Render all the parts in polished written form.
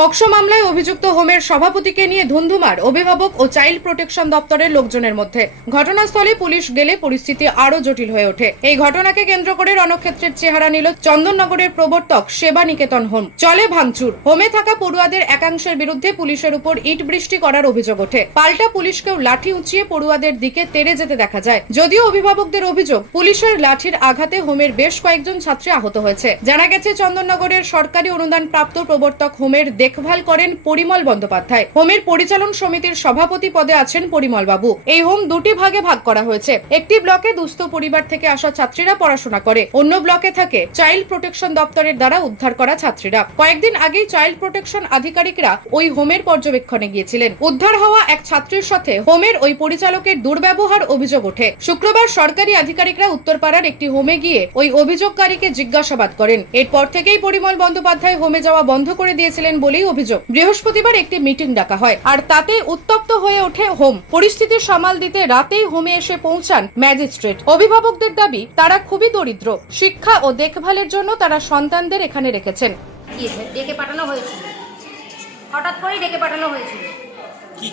POCSO মামলায় অভিযুক্ত হোমের সভাপতিকে নিয়ে ধুন্ধুমার অভিভাবক ও চাইল্ড প্রোটেকশন দপ্তরের লোকজনের মধ্যে। ঘটনাস্থলে পুলিশ গেলে পরিস্থিতি আরো জটিল হয়ে ওঠে। এই ঘটনাকে কেন্দ্র করে রণক্ষেত্রের চেহারা নিল চন্দননগরের প্রবর্তক সেবা নিকেতন হোম। চলে ভাঙচুর। হোমে থাকা পড়ুয়াদের একাংশের বিরুদ্ধে পুলিশের উপর ইট বৃষ্টি করার অভিযোগ ওঠে। পাল্টা পুলিশকেও লাঠি উঁচিয়ে পড়ুয়াদের দিকে তেড়ে যেতে দেখা যায়। যদিও অভিভাবকদের অভিযোগ, পুলিশের লাঠির আঘাতে হোমের বেশ কয়েকজন ছাত্রী আহত হয়েছে। জানা গেছে, চন্দননগরের সরকারি অনুদান প্রাপ্ত প্রবর্তক হোমের দেখভাল করেন পরিমল বন্দ্যোপাধ্যায়। হোমের পরিচালন সমিতির সভাপতি পদে আছেন পরিমল বাবু। এই হোম দুটি ভাগে ভাগ করা হয়েছে। একটি ব্লকে দুস্থ পরিবার থেকে আসা ছাত্রীরা পড়াশোনা করে, অন্য ব্লকে থাকে চাইল্ড প্রোটেকশন দপ্তরের দ্বারা উদ্ধার করা ছাত্রীরা। কয়েকদিন আগেই চাইল্ড প্রোটেকশন আধিকারিকরা ওই হোমের পর্যবেক্ষণে গিয়েছিলেন। উদ্ধার হওয়া এক ছাত্রীর সাথে হোমের ওই পরিচালকের দুর্ব্যবহার অভিযোগ ওঠে। শুক্রবার সরকারি আধিকারিকরা উত্তরপাড়ার একটি হোমে গিয়ে ওই অভিযোগকারীকে জিজ্ঞাসাবাদ করেন। এরপর থেকেই পরিমল বন্দ্যোপাধ্যায় হোমে যাওয়া বন্ধ করে দিয়েছিলেন বলেই অভিযোগ। বৃহস্পতিবার একটি মিটিং ডাকা হয়, আর তাতে উত্তপ্ত হয়ে ওঠে হোম। পরিস্থিতি সামাল দিতে রাতেই হোমে এসে পৌঁছান ম্যাজিস্ট্রেট। অভিভাবকদের দাবি, তারা খুবই দরিদ্র। শিক্ষা ও দেখভালের জন্য তারা সন্তানদের এখানে রেখেছেন। ডেকে পাঠানো হয়েছিল, হঠাৎ করেই ডেকে পাঠানো হয়েছিল। কি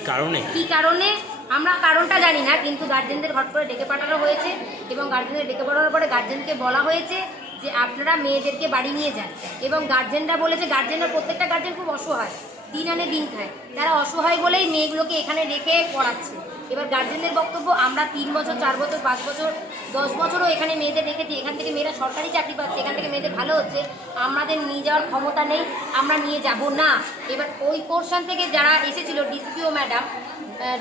কারণে আমরা কারণটা জানি না, কিন্তু গার্জেনদের হঠাৎ করে ডেকে পাঠানো হয়েছে এবং গার্জেনদের ডেকে পাঠানোর পরে গার্জেনকে বলা হয়েছে যে আপনারা মেয়েদেরকে বাড়ি নিয়ে যান। এবং গার্জেনরা বলেছে, প্রত্যেকটা গার্জেন খুব অসহায়, দিন আনে দিন খায়, তারা অসহায় বলেই মেয়েগুলোকে এখানে রেখে পড়াচ্ছে। এবার গার্জেনদের বক্তব্য, আমরা 3 বছর 4 বছর 5 বছর 10 বছরও এখানে মেয়েদের রেখেছি, এখান থেকে মেয়েরা সরকারি চাকরি পাচ্ছে, এখান থেকে মেয়েদের ভালো হচ্ছে, আমাদের নিয়ে যাওয়ার ক্ষমতা নেই, আমরা নিয়ে যাব না। এবার ওই পোর্শন থেকে যারা এসেছিল, DCPO madam,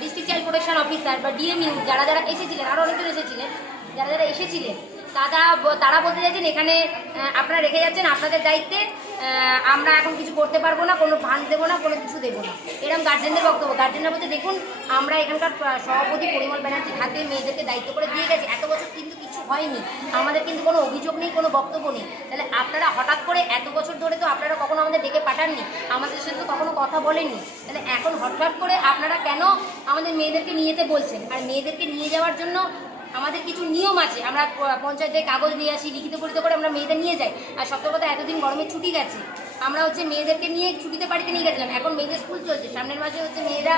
district child protection officer বা ডিএমইউ, যারা এসেছিলেন, আরও অনেকজন এসেছিলেন, যারা এসেছিলেন তারা বলতে চাইছেন এখানে আপনারা রেখে যাচ্ছেন আপনাদের দায়িত্বে, আমরা এখন কিছু করতে পারবো না, কোনো ফান্ড দেবো না, কোনো কিছু দেবো না, এরকম গার্জেনদের বক্তব্য। গার্জেনরা বলতে, দেখুন আমরা এখানকার সভাপতি পরিমল ব্যানার্জির হাতে মেয়েদেরকে দায়িত্ব করে দিয়ে গেছি, এত বছর কিন্তু কিছু হয়নি, আমাদের কিন্তু কোনো অভিযোগ নেই, কোনো বক্তব্য নেই। তাহলে আপনারা হঠাৎ করে এত বছর ধরে তো আপনারা কখনো আমাদের ডেকে পাঠাননি, আমাদের সাথে তো কখনো কথা বলেননি, তাহলে এখন হঠাৎ করে আপনারা কেন আমাদের মেয়েদেরকে নিয়ে যেতে বলছেন? আর মেয়েদেরকে নিয়ে যাওয়ার জন্য আমাদের কিছু নিয়ম আছে, আমরা পঞ্চায়েতে কাগজ নিয়ে আসি, লিখিত পরিচিত করে আমরা মেয়েদের নিয়ে যাই। আর সত্য কথা, এতদিন গরমের ছুটি গেছে, আমরা মেয়েদেরকে নিয়ে ছুটিতে বাড়িতে নিয়ে গেছিলাম, এখন মেয়েদের স্কুল চলছে, সামনের মাসে মেয়েরা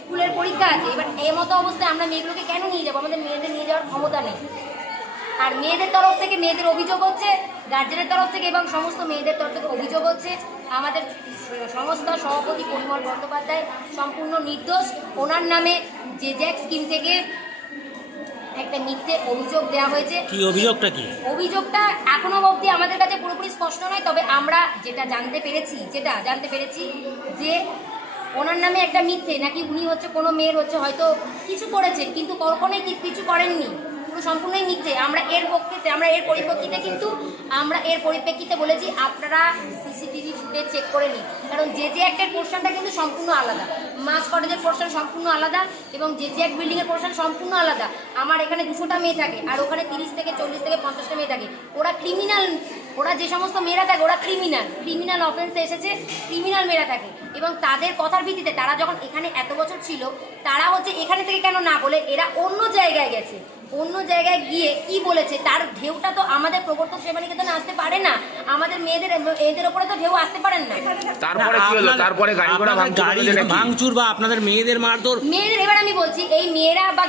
স্কুলের পরীক্ষা আছে। এবার এই মতো অবস্থায় আমরা মেয়েগুলোকে কেন নিয়ে যাবো? আমাদের মেয়েদের নিয়ে যাওয়ার ক্ষমতা নেই। আর মেয়েদের তরফ থেকে মেয়েদের অভিযোগ হচ্ছে, গার্জেনের তরফ থেকে এবং সমস্ত মেয়েদের তরফ থেকে অভিযোগ হচ্ছে আমাদের সংস্থা সভাপতি পরিমল বন্দ্যোপাধ্যায় সম্পূর্ণ নির্দোষ। ওনার নামে যে জ্যাক স্কিম থেকে একটা মিথ্যে অভিযোগ দেওয়া হয়েছে। কি অভিযোগটা? অভিযোগটা এখনো অবধি আমাদের কাছে পুরোপুরি স্পষ্ট নয়, তবে আমরা যেটা জানতে পেরেছি যে ওনার নামে একটা মিথ্যে, নাকি উনি কোনো মেয়ের হয়তো কিছু করেছেন, কিন্তু কখনোই কিছু করেননি, পুরো সম্পূর্ণই মিথ্যে। আমরা এর পরিপ্রেক্ষিতে বলেছি আপনারা সিসিটিভি ফুটেজ চেক করে নিন, কারণ যে অ্যাক্টের পোর্শনটা কিন্তু সম্পূর্ণ আলাদা, মাস কটেজের পোর্শন সম্পূর্ণ আলাদা এবং যে অ্যাক্ট বিল্ডিংয়ের পোর্শন সম্পূর্ণ আলাদা। আমার এখানে 200টা মেয়ে থাকে আর ওখানে 30 থেকে 40 থেকে 50টা মেয়ে থাকে। ওরা ক্রিমিনাল, ওরা যে সমস্ত মেয়েরা থাকে ওরা ক্রিমিনাল অফেন্সে এসেছে, ক্রিমিনাল মেয়েরা থাকে। এবং তাদের কথার ভিত্তিতে তারা যখন এখানে এত বছর ছিল, তারা এখানে থেকে কেন না বলে এরা অন্য জায়গায় গেছে, অন্য জায়গায় গিয়ে কি বলেছে তার ঢেউটা তো আমাদের প্রবর্তক সেবা নিকেতনে আসতে পারে না, আমাদের মেয়েদের উপরে তো ঢেউ আসতে পারেন না। তারপরে কি হলো? তারপরে গাড়ি ভাঙচুর বা আপনাদের মেয়েদের মারধর? এবার আমি বলছি, এই মেয়েরা বা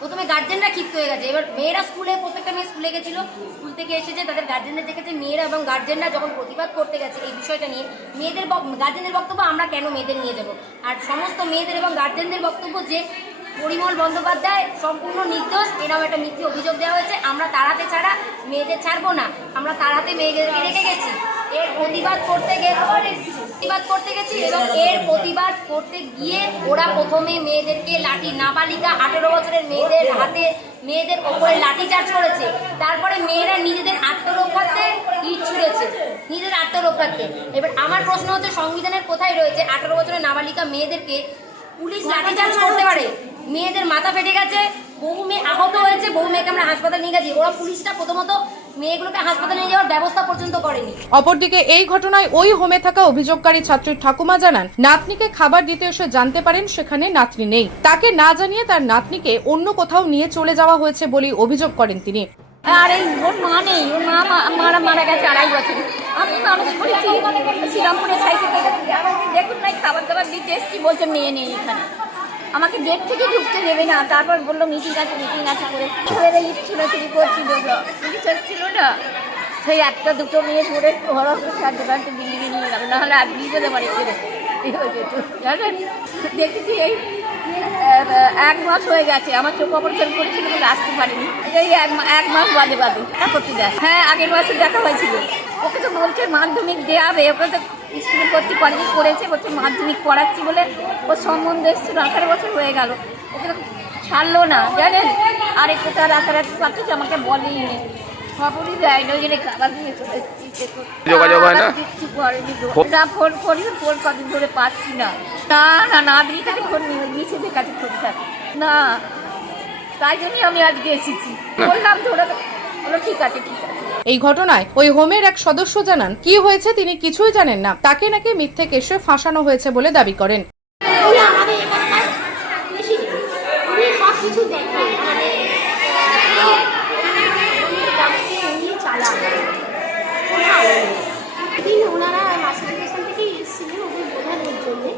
প্রথমে গার্জেনরা ক্ষিপ্ত হয়ে গেছে। এবার মেয়েরা প্রত্যেকটা মেয়ে স্কুলে গেছিল, স্কুল থেকে এসেছে, তাদের গার্জেনদের দেখেছে, মেয়েরা এবং গার্জেনরা যখন প্রতিবাদ করতে গেছে এই বিষয়টা নিয়ে, গার্জেনদের বক্তব্য আমরা কেন মেয়েদের নিয়ে যাব, আর সমস্ত মেয়েদের এবং গার্জেনদের বক্তব্য যে পরিমল বন্দ্যোপাধ্যায় সম্পূর্ণ নির্দোষ, এরকম একটা মিথ্যে অভিযোগ দেওয়া হয়েছে, আমরা তাড়াতে ছাড়া মেয়েদের ছাড়বো না, আমরা তাড়াতে মেয়েদেরকে রেখে গেছি। এর প্রতিবাদ করতে গেছি এবং এর প্রতিবাদ করতে গিয়ে ওরা প্রথমে মেয়েদেরকে লাঠি, নাবালিকা 18 বছরের মেয়েদের হাতে, মেয়েদের ওপরে লাঠি চার্জ করেছে। তারপরে মেয়েরা নিজেদের আত্মরক্ষার্থে ইট ছুঁড়েছে, নিজেদের আত্মরক্ষার্থে। এবার আমার প্রশ্ন হচ্ছে, সংবিধানের কোথায় রয়েছে 18 বছরের নাবালিকা মেয়েদেরকে পুলিশ লাঠিচার্জ করতে পারে? মেয়েদের মাথা ফেটে গেছে, বহু মেয়ে আহত হয়েছে, বহু মেয়েকে আমরা হাসপাতালে নিয়ে গেছি, ওরা পুলিশটা প্রথমত মেয়েগুলোকে হাসপাতালে নিয়ে যাওয়ার ব্যবস্থা পর্যন্ত করেনি। অপরদিকে এই ঘটনায় ওই হোমে থাকা অভিযোগকারী ছাত্রীর ঠাকুমা জানান, নাতনিকে খাবার দিতে এসে জানতে পারেন সেখানে নাতনি নেই। তাকে না জানিয়ে তার নাতনিকে অন্য কোথাও নিয়ে চলে যাওয়া হয়েছে বলেই অভিযোগ করেন তিনি। আর এই ওর মা নেই, ওর মা মারা গেছে 2.5 বছর। আমি মানুষ করেছি শ্রীরামপুরে সাইকেল দেখতে এসেছি, বলছে মেয়ে নেই এখানে। আমাকে গেট থেকে ঢুকতে দেবে না, তারপর বললো মিটিং আছে করে ছেলেরা ইট ছোড়াছুড়ি করছিল, পুলিশ ছিল না, সেই একটা দুটো মেয়ে ধরে ঘর সারতে পারতে বিল্ডিংয়ে নিয়ে গেল, নাহলে আর বিপদে বাড়ি করে হয়ে যেত জানেন। দেখেছি এই 1 মাস হয়ে গেছে, আমার চোখ অপারেশন করেছিল কিন্তু আসতে পারিনি, এই 1 মাস বাদে করতে যায়। হ্যাঁ, আগের মাসে দেখা হয়েছিল। ওকে তো বলছে মাধ্যমিক দেওয়াবে, ওকে তো স্কুলে ভর্তি করেছে, বলছে মাধ্যমিক পড়াচ্ছি বলে ওর সম্বন্ধ এসেছিল, 18 বছর হয়ে গেল, ওকে তো ছাড়লো না জানেন। আর কোথা রাতারাতি পাঠিয়েছে, আমাকে বলেই নি, খবরই দেয় না, ওই জন্য খাবার দিয়ে চলে এসেছি। যোগাযোগ হয় না? কিচ্ছু করেনি, ফোন করি, ফোন কদিন ধরে পাচ্ছি না। না দিদি কাছে ফোন নিচেদের কাছে ফোন থাকে না, তাই জন্যই আমি আজকে এসেছি। বললাম তো, ওরা বললো ঠিক আছে। এই ঘটনায় ওই হোমের এক সদস্য জানান, কি হয়েছে তিনি কিছুই জানেন না, তাকে নাকি মিথ্যে কেসে ফাঁসানো হয়েছে বলে দাবি করেন। আমাদের এখানকার উনি সব কিছু দেখেন, মানে উনি চালান দিন। ওনারা মাস্টার থেকে এসেছিলেন ওদের বোঝানোর জন্যে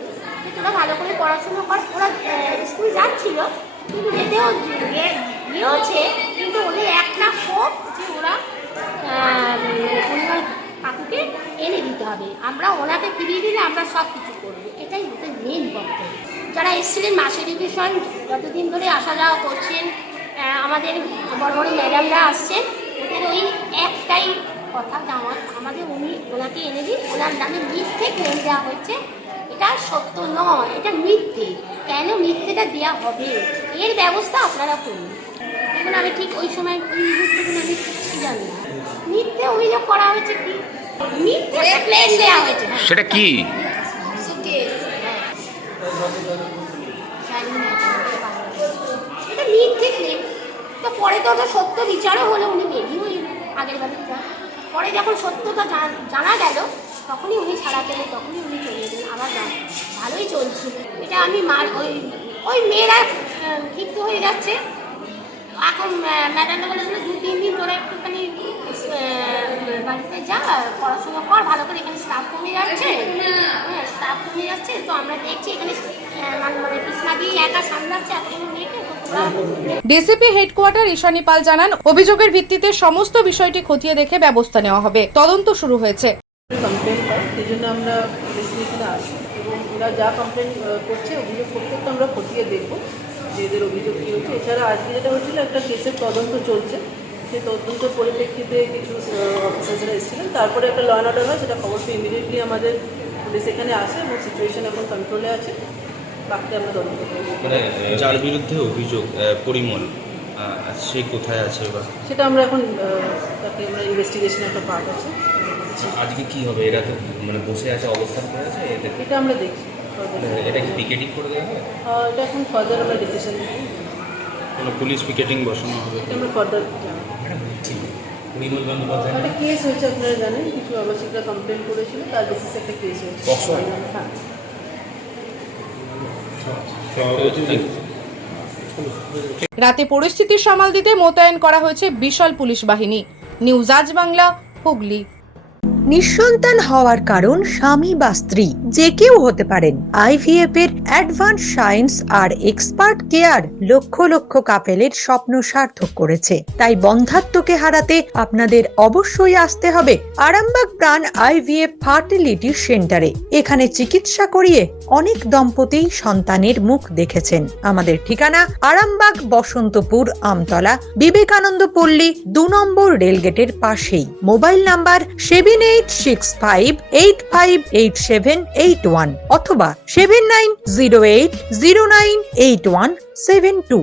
যে তোরা ভালো করে পড়াশোনা কর। ওরা স্কুল যাচ্ছিল কিন্তু গিয়েছে, কিন্তু ওদের একটা ক্ষোভ যে ওরা ওনার কাকুকে এনে দিতে হবে, আমরা ওনাকে ফিরিয়ে দিলে আমরা সব কিছু করবো, এটাই ওদের মেন বক্তব্য। যারা এসেছিলেন মাস এডুকেশন যতদিন ধরে আসা যাওয়া করছেন, আমাদের বড় বড় ম্যাডামরা আসছেন, ওদের ওই একটাই কথা যে আমাদের ওনাকে এনে দিন, ওনার নামে মিথ্যে ক্লেম দেওয়া হয়েছে, এটা সত্য নয়, এটা মিথ্যে। কেন মিথ্যেটা দেওয়া হবে, এর ব্যবস্থা আপনারা করুন। এখন আমি ঠিক ওই সময় ওই মুহূর্তগুলো আমি কিছু জানি না। মিথ্যে অভিযোগ করা হয়েছে, কি মিথ্যে ক্লেম দেওয়া হয়েছে, সেটা কি? এটা মিথ্যে ক্লেম। তো পরে তো ওটা সত্য বিচারও হলো, উনি বেরিয়েও এলেন আগের বারের যা। পরে যখন সত্যটা জানা গেল তখনই উনি ছাড়া পেলেন, তখনই উনি চলে এলেন। আমার ভালোই চলছিল এটা। আমি ওই মেয়েরা ক্ষিপ্ত হয়ে যাচ্ছে। এখন ম্যাডামরা বলেছিল 2-3 দিন তোরা একটুখানি বাড়িতে যা, পড়াশোনা কর ভালো করে, এখানে স্টাফ কমে যাচ্ছে। হ্যাঁ, স্টাফ কমে যাচ্ছে, তো আমরা দেখছি এখানে মানে কৃষ্ণা দিয়ে একা সামলাচ্ছে এতগুলো মেয়েকে। ডিসিপি হেডকোয়ার্টার ঈশানী পাল জানান, অভিযোগের ভিত্তিতে সমস্ত বিষয়টি খতিয়ে দেখে ব্যবস্থা নেওয়া হবে। তদন্ত শুরু হয়েছে। কমপ্লেন হয়, সেই জন্য আমরা এখানে আসি এবং ওরা যা কমপ্লেন করছে, অভিযোগ প্রত্যেকটা আমরা খতিয়ে দেখবো যে এদের অভিযোগ কী হচ্ছে। এছাড়া আজকে যেটা হচ্ছিল, একটা কেসের তদন্ত চলছে, সেই তদন্তের পরিপ্রেক্ষিতে কিছু অফিসাররা এসেছিলেন, তারপরে একটা ল অ্যান্ড অর্ডার হয়, সেটা খবর পেয়ে ইমিডিয়েটলি আমাদের পুলিশ এখানে আসে এবং সিচুয়েশন এখন কন্ট্রোলে আছে। বাকি আমরা তদন্ত করবো। যার বিরুদ্ধে অভিযোগ পরিমল, সে কোথায় আছে বা সেটা আমরা এখন তাকে আমরা ইনভেস্টিগেশন একটা পার্ট আছে। আজকে কি হবে? এরা তো মানে বসে আছে, অবস্থান করে আছে, এটা আমরা দেখছি। এটা কি পিকেটিং করে দেওয়া হবে? এটা এখন ফার্দার আমরা ডিসিশন নিই, কোনো পুলিশ পিকেটিং বসানো হবে? এটা আমরা ফার্দার পরিমল বন্দ্যোপাধ্যায় একটা কেস হয়েছে, আপনারা জানেন, কিছু আবাসিকরা কমপ্লেন করেছিল, তার বেসিসে একটা কেস হয়েছে। হ্যাঁ, রাতে পরিস্থিতি সামাল দিতে মোতায়েন করা হয়েছে বিশাল পুলিশ বাহিনী। নিউজ আজ বাংলা, হুগলি। নিঃসন্তান হওয়ার কারণ স্বামী বা স্ত্রী যে কেউ হতে পারেন। IVF এর অ্যাডভান্স সায়েন্স আর এক্সপার্ট কেয়ার লক্ষ লক্ষ কাপেলের স্বপ্ন সার্থক করেছে। তাই বন্ধাত্বকে হারাতে আপনাদের অবশ্যই আসতে হবে আরামবাগ প্রাণ IVF ফার্টিলিটি সেন্টারে। এখানে চিকিৎসা করিয়ে অনেক দম্পতি সন্তানের মুখ দেখেছেন। আমাদের ঠিকানা আরামবাগ বসন্তপুর আমতলা বিবেকানন্দ পল্লী 2 নম্বর রেলগেটের পাশেই। মোবাইল নাম্বার 7865858781 অথবা 7908098172।